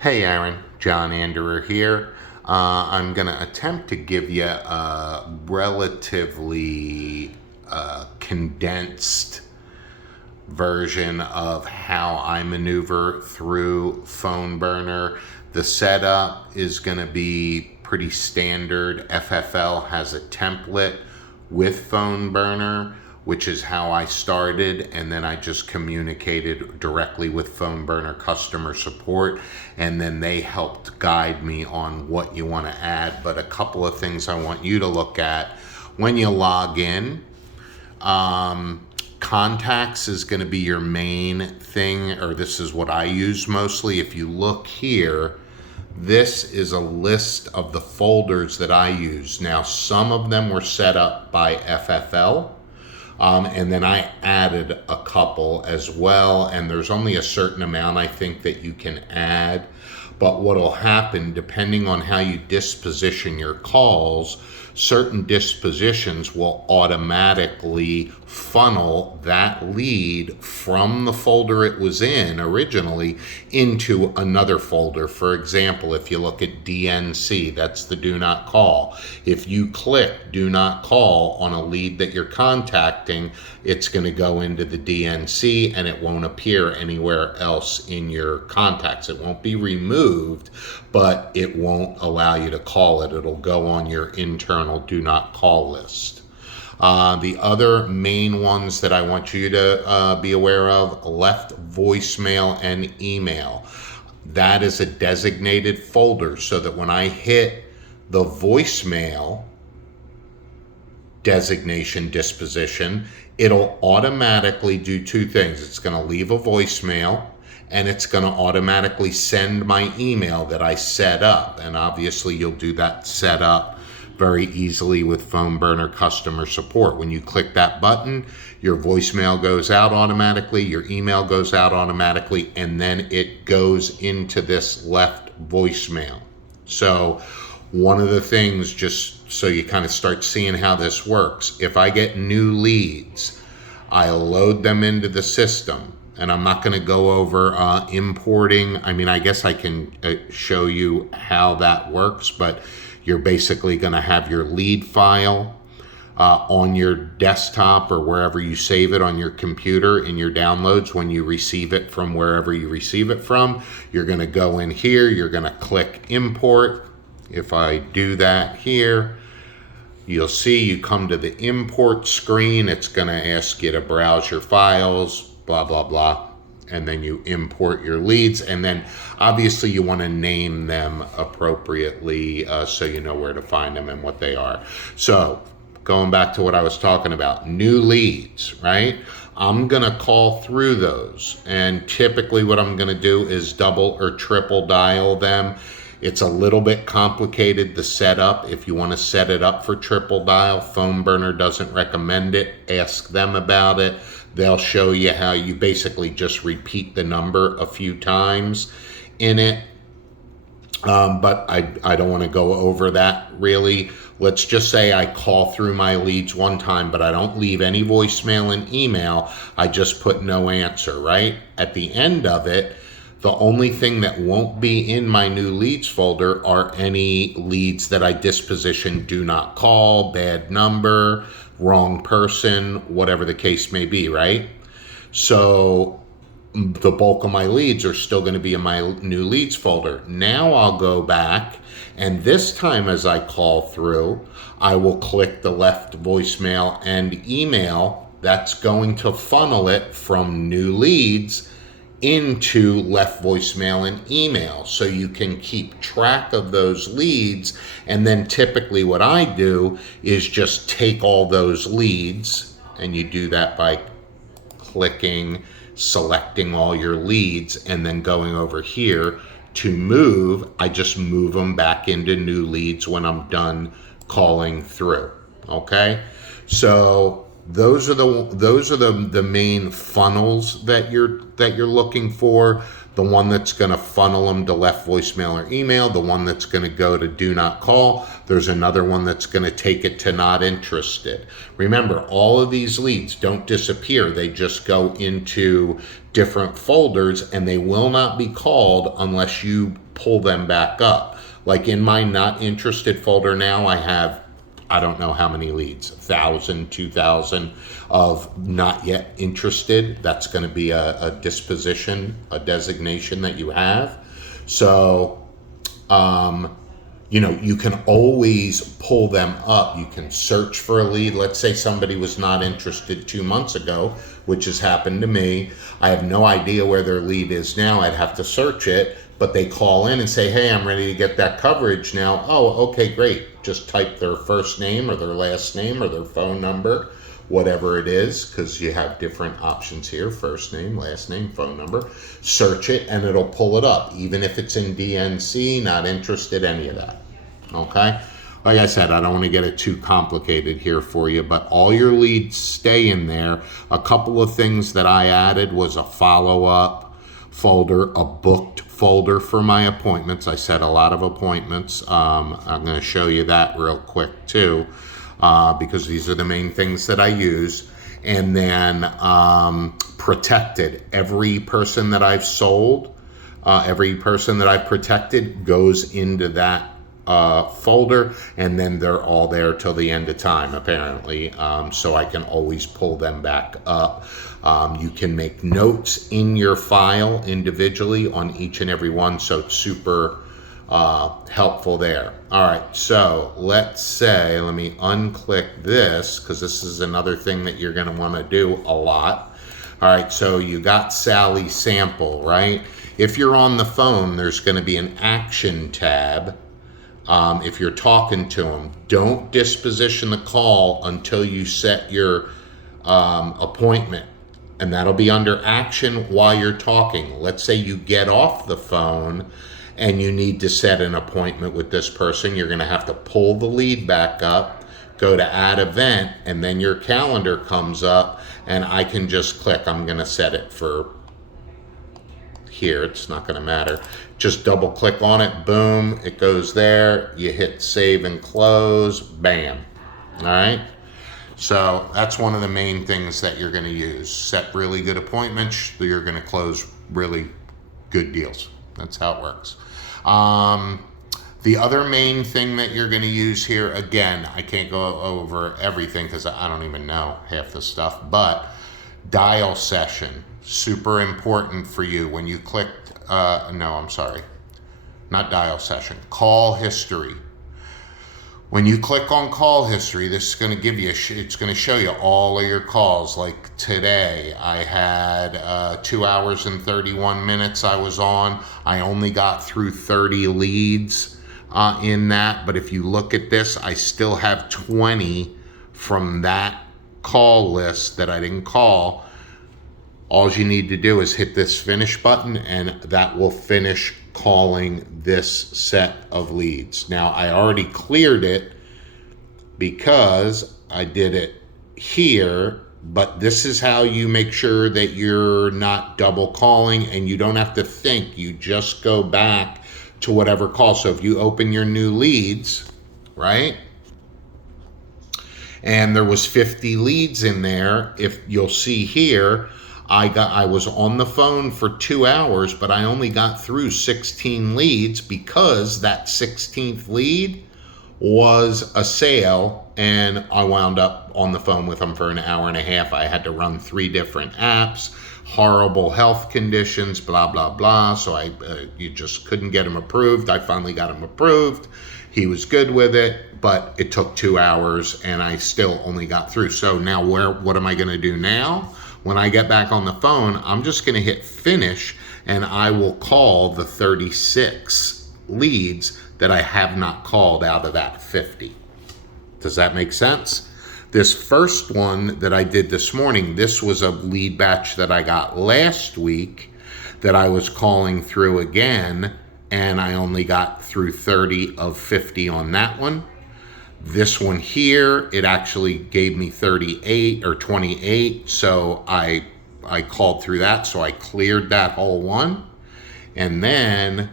Hey Aaron, John Anderer here. I'm going to attempt to give you a relatively condensed version of how I maneuver through Phone Burner. The setup is going to be pretty standard. FFL has a template with Phone Burner, which is how I started, and then I just communicated directly with Phone Burner customer support, and then they helped guide me on what you want to add. But a couple of things I want you to look at when you log in. Contacts is going to be your main thing, or this is what I use mostly. If you look here, this is a list of the folders that I use. Now, some of them were set up by FFL, and then I added a couple as well, and there's only a certain amount I think that you can add. But what will happen, depending on how you disposition your calls, certain dispositions will automatically funnel that lead from the folder it was in originally into another folder. For example, if you look at DNC, that's the do not call. If you click do not call on a lead that you're contacting, it's going to go into the DNC and it won't appear anywhere else in your contacts. It won't be removed, but it won't allow you to call it. It'll go on your internal do not call list. The other main ones that I want you to be aware of: left voicemail and email. That is a designated folder so that when I hit the voicemail designation disposition, it'll automatically do two things. It's going to leave a voicemail, and it's going to automatically send my email that I set up. And obviously you'll do that setup very easily with Phone Burner customer support. When you click that button, your voicemail goes out automatically, your email goes out automatically, and then it goes into this left voicemail. So one of the things, just so you kind of start seeing how this works, if I get new leads, I load them into the system. And I'm not going to go over importing. I mean, I guess I can show you how that works, but you're basically going to have your lead file on your desktop or wherever you save it on your computer in your downloads. When you receive it from wherever you receive it from, you're going to go in here, you're going to click import. If I do that here, you'll see you come to the import screen. It's going to ask you to browse your files, blah, blah, blah. And then you import your leads. And then obviously you want to name them appropriately so you know where to find them and what they are. So going back to what I was talking about, new leads, right? I'm going to call through those. And typically what I'm going to do is double or triple dial them. It's a little bit complicated to set up. If you want to set it up for triple dial, Phone Burner doesn't recommend it. Ask them about it. They'll show you how you basically just repeat the number a few times in it. But I don't want to go over that really. Let's just say I call through my leads one time, but I don't leave any voicemail and email. I just put no answer, right? At the end of it, the only thing that won't be in my new leads folder are any leads that I disposition do not call, bad number, wrong person, whatever the case may be, right? So the bulk of my leads are still going to be in my new leads folder. Now I'll go back, and this time as I call through, I will click the left voicemail and email. That's going to funnel it from new leads into left voicemail and email, so you can keep track of those leads. And then typically what I do is just take all those leads, and you do that by clicking, selecting all your leads, and then going over here to move. I just move them back into new leads when I'm done calling through. Okay, so those are the main funnels that you're looking for. the one that's going to funnel them to left voicemail or email, the one that's going to go to do not call. There's another one that's going to take it to not interested. Remember, all of these leads don't disappear. They just go into different folders, and they will not be called unless you pull them back up. Like in my not interested folder now, I have, I don't know how many leads, 1,000, 2,000 of not yet interested. That's going to be a disposition, a designation that you have. So, you can always pull them up. You can search for a lead. Let's say somebody was not interested 2 months ago, which has happened to me. I have no idea where their lead is now. I'd have to search it, but they call in and say, hey, I'm ready to get that coverage now. Oh, okay, great. Just type their first name or their last name or their phone number, whatever it is, because you have different options here, first name, last name, phone number. Search it and it'll pull it up, even if it's in DNC, not interested, any of that, okay? Like I said, I don't want to get it too complicated here for you, but all your leads stay in there. A couple of things that I added was a follow-up folder, a booked folder for my appointments. I set a lot of appointments. I'm going to show you that real quick too, because these are the main things that I use. And then protected. Every person that I've sold, every person that I've protected goes into that folder, and then they're all there till the end of time, apparently, so I can always pull them back up. You can make notes in your file individually on each and every one, so it's super helpful there. All right, so let's say, let me unclick this, because this is another thing that you're going to want to do a lot. All right, so you got Sally sample, right? If you're on the phone, there's going to be an action tab. If you're talking to them, don't disposition the call until you set your appointment. And that'll be under action while you're talking. Let's say you get off the phone and you need to set an appointment with this person. You're going to have to pull the lead back up, go to add event, and then your calendar comes up, and I can just click. I'm going to set it for here. It's not going to matter. Just double click on it. Boom. It goes there. You hit save and close. Bam. All right. So that's one of the main things that you're going to use. Set really good appointments. You're going to close really good deals. That's how it works. The other main thing that you're going to use here, again, I can't go over everything because I don't even know half the stuff, but dial session, super important for you. When you click, not dial session, call history. When you click on call history, this is going to give you, it's going to show you all of your calls. Like today, I had 2 hours and 31 minutes I was on. I only got through 30 leads in that. But if you look at this, I still have 20 from that call list that I didn't call. All you need to do is hit this finish button, and that will finish calling this set of leads. Now, I already cleared it because I did it here, but this is how you make sure that you're not double calling and you don't have to think. You just go back to whatever call. So if you open your new leads, right? And there was 50 leads in there, if you'll see here, I was on the phone for 2 hours, but I only got through 16 leads because that 16th lead was a sale, and I wound up on the phone with them for an hour and a half. I had to run 3 different apps, horrible health conditions, blah, blah, blah. So you just couldn't get him approved. I finally got him approved. He was good with it, but it took 2 hours and I still only got through. So now what am I going to do now? When I get back on the phone, I'm just going to hit finish, and I will call the 36 leads that I have not called out of that 50. Does that make sense? This first one that I did this morning, this was a lead batch that I got last week that I was calling through again, and I only got through 30 of 50 on that one. This one here, it actually gave me 38 or 28, so I called through that, so I cleared that whole one. And then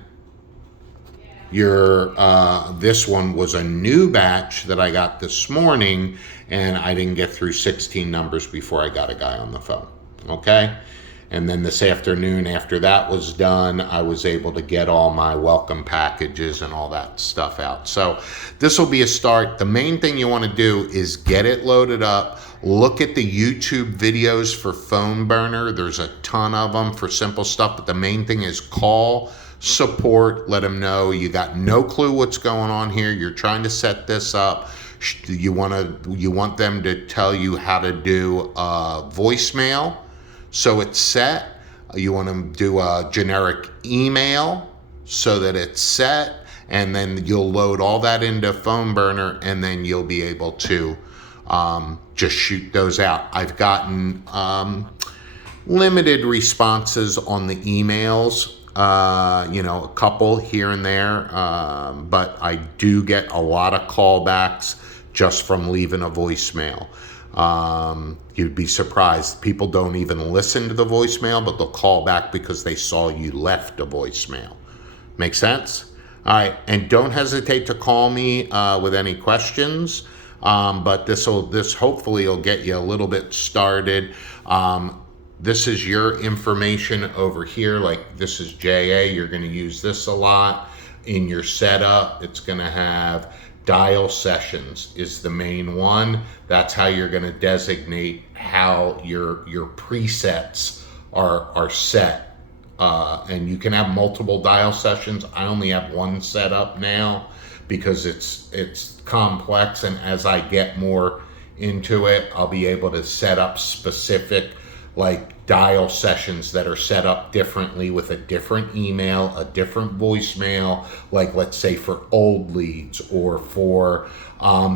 this one was a new batch that I got this morning, and I didn't get through 16 numbers before I got a guy on the phone. Okay? And then this afternoon, after that was done, I was able to get all my welcome packages and all that stuff out. So this will be a start. The main thing you want to do is get it loaded up. Look at the YouTube videos for Phone Burner. There's a ton of them for simple stuff, but the main thing is call support. Let them know you got no clue what's going on here. You're trying to set this up. You want them to tell you how to do voicemail. So it's set. You want to do a generic email so that it's set, and then you'll load all that into Phone Burner, and then you'll be able to just shoot those out. I've gotten limited responses on the emails, a couple here and there, but I do get a lot of callbacks just from leaving a voicemail. You'd be surprised. People don't even listen to the voicemail, but they'll call back because they saw you left a voicemail. Make sense? All right. And don't hesitate to call me with any questions. But this hopefully will get you a little bit started. This is your information over here. Like this is JA. You're going to use this a lot in your setup. It's going to have dial sessions is the main one. That's how you're going to designate how your presets are set. And you can have multiple dial sessions. I only have one set up now because it's complex, and as I get more into it, I'll be able to set up specific like dial sessions that are set up differently with a different email, a different voicemail, like let's say for old leads or for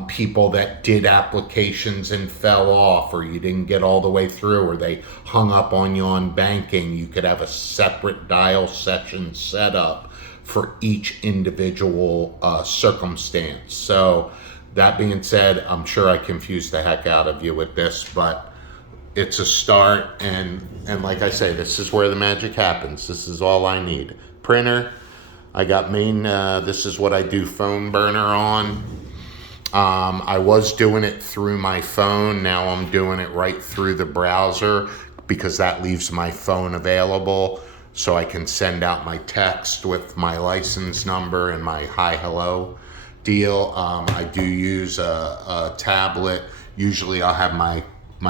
people that did applications and fell off, or you didn't get all the way through, or they hung up on you on banking. You could have a separate dial session set up for each individual circumstance. So that being said, I'm sure I confused the heck out of you with this, but it's a start, and like I say, this is where the magic happens. This is all I need. Printer, I got this is what I do Phone Burner on. I was doing it through my phone. Now I'm doing it right through the browser because that leaves my phone available so I can send out my text with my license number and my hi hello deal. I do use a tablet. Usually I'll have my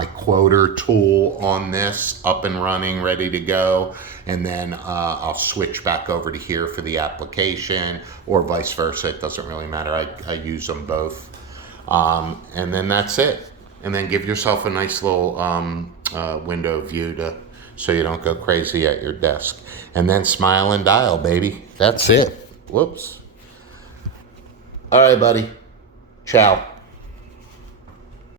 quoter tool on this up and running, ready to go, and then I'll switch back over to here for the application, or vice versa. It doesn't really matter. I use them both, and then that's it. And then give yourself a nice little window view so you don't go crazy at your desk. And then smile and dial, baby. That's it. Whoops. All right, buddy. Ciao.